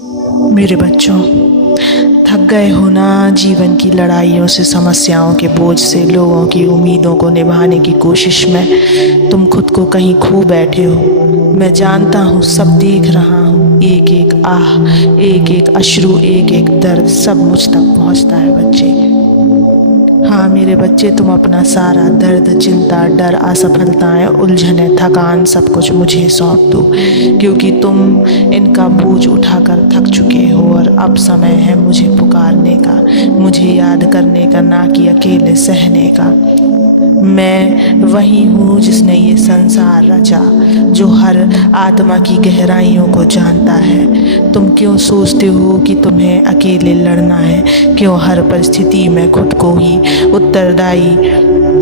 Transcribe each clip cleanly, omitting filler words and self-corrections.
मेरे बच्चों, थक गए हो ना जीवन की लड़ाइयों से, समस्याओं के बोझ से, लोगों की उम्मीदों को निभाने की कोशिश में तुम खुद को कहीं खो बैठे हो। मैं जानता हूँ, सब देख रहा हूँ। एक एक आह, एक एक अश्रु, एक एक दर्द, सब मुझ तक पहुँचता है बच्चे। हाँ मेरे बच्चे, तुम अपना सारा दर्द, चिंता, डर, असफलताएं, उलझनें, थकान, सब कुछ मुझे सौंप दो, क्योंकि तुम इनका बोझ उठाकर थक चुके हो और अब समय है मुझे पुकारने का, मुझे याद करने का, ना कि अकेले सहने का। मैं वही हूँ जिसने ये संसार रचा, जो हर आत्मा की गहराइयों को जानता है। तुम क्यों सोचते हो कि तुम्हें अकेले लड़ना है? क्यों हर परिस्थिति में खुद को ही उत्तरदायी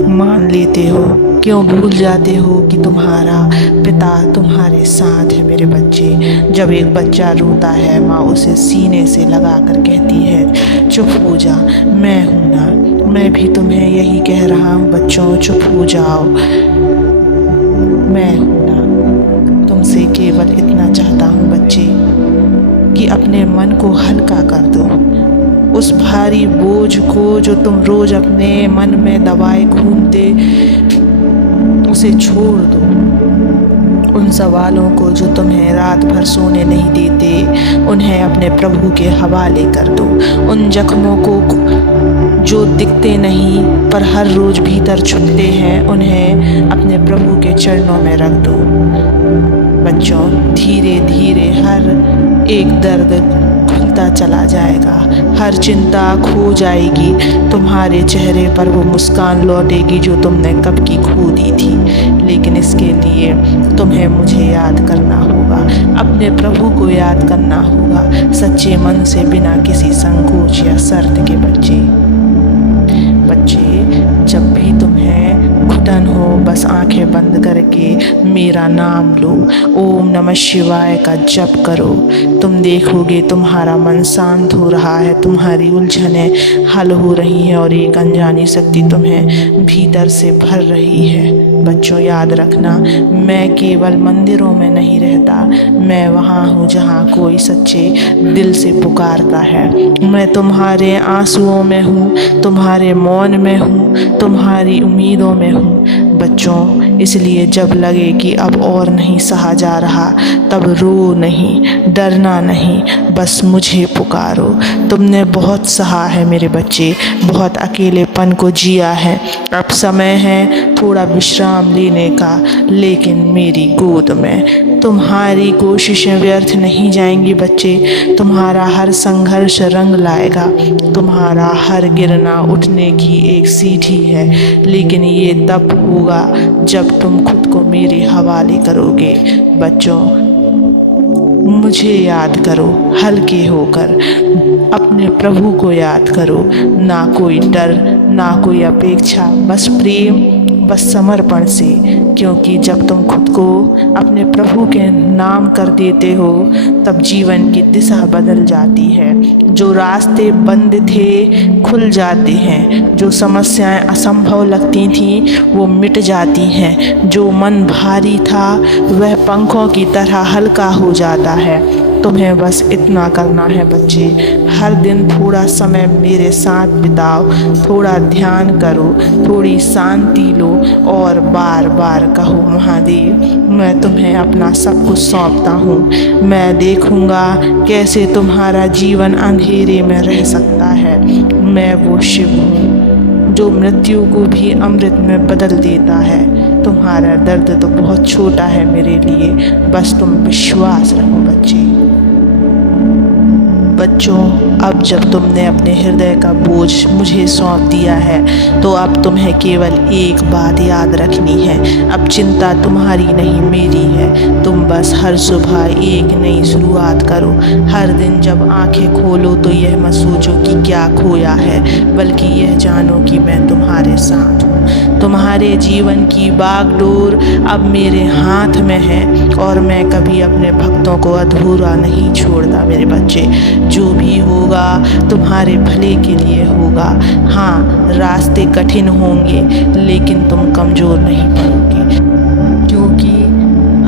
मान लेते हो? क्यों भूल जाते हो कि तुम्हारा पिता तुम्हारे साथ है? मेरे बच्चे, जब एक बच्चा रोता है, माँ उसे सीने से लगा कर कहती है, चुप हो जा, मैं हूँ ना। मैं भी तुम्हें यही कह रहा हूँ बच्चों, चुप हो जाओ, मैं हूँ ना। तुमसे केवल इतना चाहता हूँ बच्चे कि अपने मन को हल्का कर दो। उस भारी बोझ को जो तुम रोज अपने मन में दबाए घूमते, उसे छोड़ दो। उन सवालों को जो तुम्हें रात भर सोने नहीं देते, उन्हें अपने प्रभु के हवाले कर दो। उन जख्मों को जो दिखते नहीं पर हर रोज भीतर छुपते हैं, उन्हें अपने प्रभु के चरणों में रख दो। बच्चों, धीरे धीरे हर एक दर्द खुलता चला जाएगा, हर चिंता खो जाएगी, तुम्हारे चेहरे पर वो मुस्कान लौटेगी जो तुमने कब की खो दी थी। लेकिन इसके लिए तुम्हें मुझे याद करना होगा, अपने प्रभु को याद करना होगा, सच्चे मन से, बिना किसी संकोच या शर्त के। बच्चे, जब भी तुम्हें घुटन हो, बस आंखें बंद करके मेरा नाम लो, ओम नमः शिवाय का जप करो। तुम देखोगे तुम्हारा मन शांत हो रहा है, तुम्हारी उलझनें हल हो रही हैं और एक अनजानी शक्ति तुम्हें भीतर से भर रही है। बच्चों, याद रखना, मैं केवल मंदिरों में नहीं रहता, मैं वहाँ हूँ जहाँ कोई सच्चे दिल से पुकारता है। मैं तुम्हारे आंसुओं में हूँ, तुम्हारे मौन में हूँ, तुम्हारी उम्मीदों में हूँ। बच्चों, इसलिए जब लगे कि अब और नहीं सहा जा रहा, तब रो नहीं, डरना नहीं, बस मुझे पुकारो। तुमने बहुत सहा है मेरे बच्चे, बहुत अकेलेपन को जिया है, अब समय है थोड़ा विश्राम लेने का, लेकिन मेरी गोद में। तुम्हारी कोशिशें व्यर्थ नहीं जाएंगी बच्चे, तुम्हारा हर संघर्ष रंग लाएगा, तुम्हारा हर गिरना उठने की एक सीढ़ी है, लेकिन ये तब होगा जब तुम खुद को मेरे हवाले करोगे। बच्चों, मुझे याद करो, हल्के होकर अपने प्रभु को याद करो। ना कोई डर, ना कोई अपेक्षा, बस प्रेम, बस समर्पण से। क्योंकि जब तुम खुद को अपने प्रभु के नाम कर देते हो, तब जीवन की दिशा बदल जाती है। जो रास्ते बंद थे खुल जाते हैं, जो समस्याएं असंभव लगती थीं वो मिट जाती हैं, जो मन भारी था वह पंखों की तरह हल्का हो जाता है। तुम्हें बस इतना करना है बच्चे, हर दिन थोड़ा समय मेरे साथ बिताओ, थोड़ा ध्यान करो, थोड़ी शांति लो और बार बार कहो, महादेव मैं तुम्हें अपना सब कुछ सौंपता हूँ। मैं देखूँगा कैसे तुम्हारा जीवन अंधेरे में रह सकता है। मैं वो शिव हूँ जो मृत्यु को भी अमृत में बदल देता है। तुम्हारा दर्द तो बहुत छोटा है मेरे लिए, बस तुम विश्वास रखो बच्चे। बच्चों, अब जब तुमने अपने हृदय का बोझ मुझे सौंप दिया है, तो अब तुम्हें केवल एक बात याद रखनी है, अब चिंता तुम्हारी नहीं मेरी है। तुम बस हर सुबह एक नई शुरुआत करो। हर दिन जब आंखें खोलो तो यह मत सोचो कि क्या खोया है, बल्कि यह जानो कि मैं तुम्हारे साथ हूँ। तुम्हारे जीवन की बागडोर अब मेरे हाथ में है और मैं कभी अपने भक्तों को अधूरा नहीं छोड़ता मेरे बच्चे। जो भी होगा तुम्हारे भले के लिए होगा। हाँ, रास्ते कठिन होंगे, लेकिन तुम कमज़ोर नहीं पड़ोगे, क्योंकि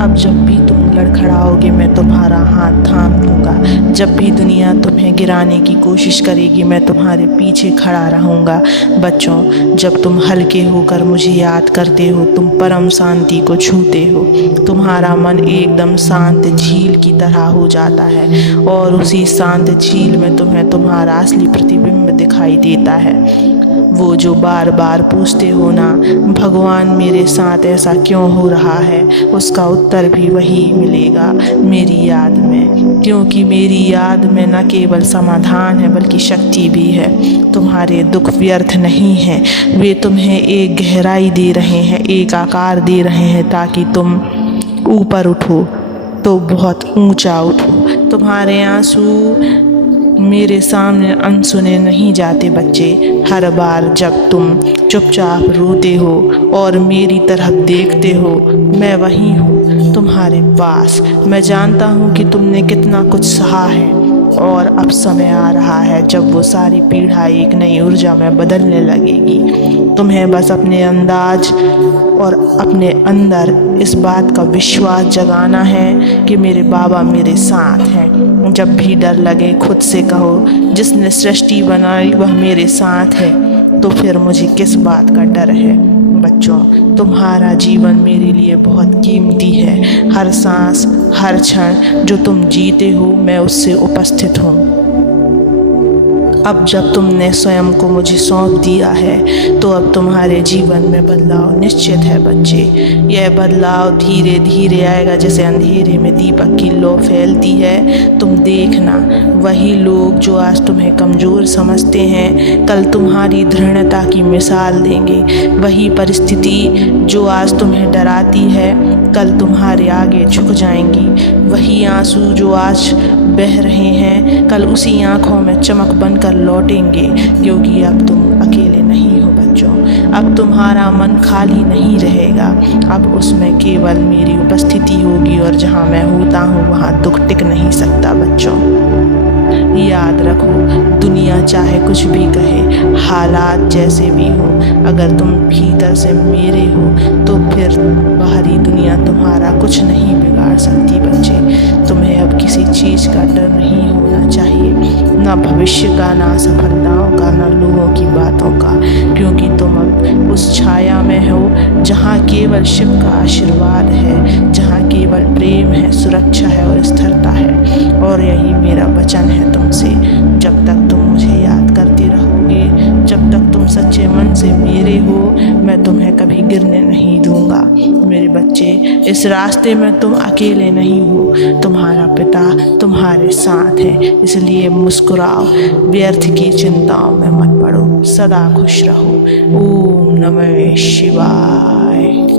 अब जब भी तुम लड़खड़ाओगे मैं तुम्हारा हाथ थाम लूँगा। जब भी दुनिया तुम्हें गिराने की कोशिश करेगी मैं तुम्हारे पीछे खड़ा रहूँगा। बच्चों, जब तुम हल्के होकर मुझे याद करते हो तुम परम शांति को छूते हो। तुम्हारा मन एकदम शांत झील की तरह हो जाता है और उसी शांत झील में तुम्हें तुम्हारा असली प्रतिबिंब दिखाई देता है। वो जो बार बार पूछते हो ना, भगवान मेरे साथ ऐसा क्यों हो रहा है, उसका उत्तर भी वही मिलेगा, मेरी याद में। क्योंकि मेरी याद में न केवल समाधान है बल्कि शक्ति भी है। तुम्हारे दुख व्यर्थ नहीं हैं, वे तुम्हें एक गहराई दे रहे हैं, एक आकार दे रहे हैं ताकि तुम ऊपर उठो तो बहुत ऊंचा उठो। तुम्हारे आंसू मेरे सामने अनसुने नहीं जाते बच्चे। हर बार जब तुम चुपचाप रोते हो और मेरी तरफ देखते हो, मैं वहीं हूँ तुम्हारे पास। मैं जानता हूँ कि तुमने कितना कुछ सहा है और अब समय आ रहा है जब वो सारी पीड़ा एक नई ऊर्जा में बदलने लगेगी। तुम्हें बस अपने अंदाज और अपने अंदर इस बात का विश्वास जगाना है कि मेरे बाबा मेरे साथ हैं। जब भी डर लगे खुद से कहो, जिसने सृष्टि बनाई वह मेरे साथ है, तो फिर मुझे किस बात का डर है। बच्चों, तुम्हारा जीवन मेरे लिए बहुत कीमती है। हर सांस, हर क्षण जो तुम जीते हो मैं उससे उपस्थित हूँ। अब जब तुमने स्वयं को मुझे सौंप दिया है तो अब तुम्हारे जीवन में बदलाव निश्चित है बच्चे। यह बदलाव धीरे धीरे आएगा, जैसे अंधेरे में दीपक की लौ फैलती है। तुम देखना, वही लोग जो आज तुम्हें कमज़ोर समझते हैं कल तुम्हारी दृढ़ता की मिसाल देंगे। वही परिस्थिति जो आज तुम्हें डराती है कल तुम्हारे आगे झुक जाएंगी। वही आंसू जो आज बह रहे हैं कल उसी आँखों में चमक बनकर लौटेंगे। क्योंकि अब तुम अकेले नहीं हो बच्चों, अब तुम्हारा मन खाली नहीं रहेगा। अब उसमें केवल मेरी उपस्थिति होगी और जहाँ मैं होता हूँ वहाँ दुख टिक नहीं सकता बच्चों। याद रखो, दुनिया चाहे कुछ भी कहे, हालात जैसे भी हो, अगर तुम भीतर से मेरे हो तो फिर बाहरी दुनिया तुम्हारा कुछ नहीं बिगाड़ सकती बच्चे। तुम्हें अब किसी चीज़ का डर नहीं होना चाहिए, ना भविष्य का, ना सफलताओं का, ना लोगों की बातों का। क्योंकि तुम अब उस छाया में हो जहाँ केवल शिव का आशीर्वाद है, जहाँ केवल प्रेम है, सुरक्षा है और स्थिरता है। और यही मेरा वचन है तुमसे, जब तक तुम मुझे याद करते रहोगे, जब तक तुम सच्चे मन से मेरे हो, मैं तुम्हें कभी गिरने नहीं दूंगा। मेरे बच्चे, इस रास्ते में तुम अकेले नहीं हो, तुम्हारा पिता तुम्हारे साथ है। इसलिए मुस्कुराओ, व्यर्थ की चिंताओं में मत पड़ो, सदा खुश रहो। ओम नमः शिवाय।